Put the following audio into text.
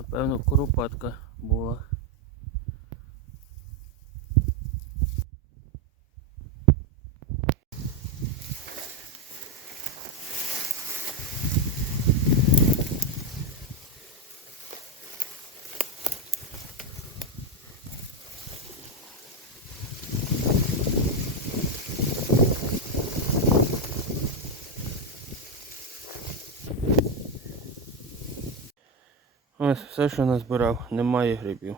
Напевно, куропатка була. Все, що назбирав, немає грибів.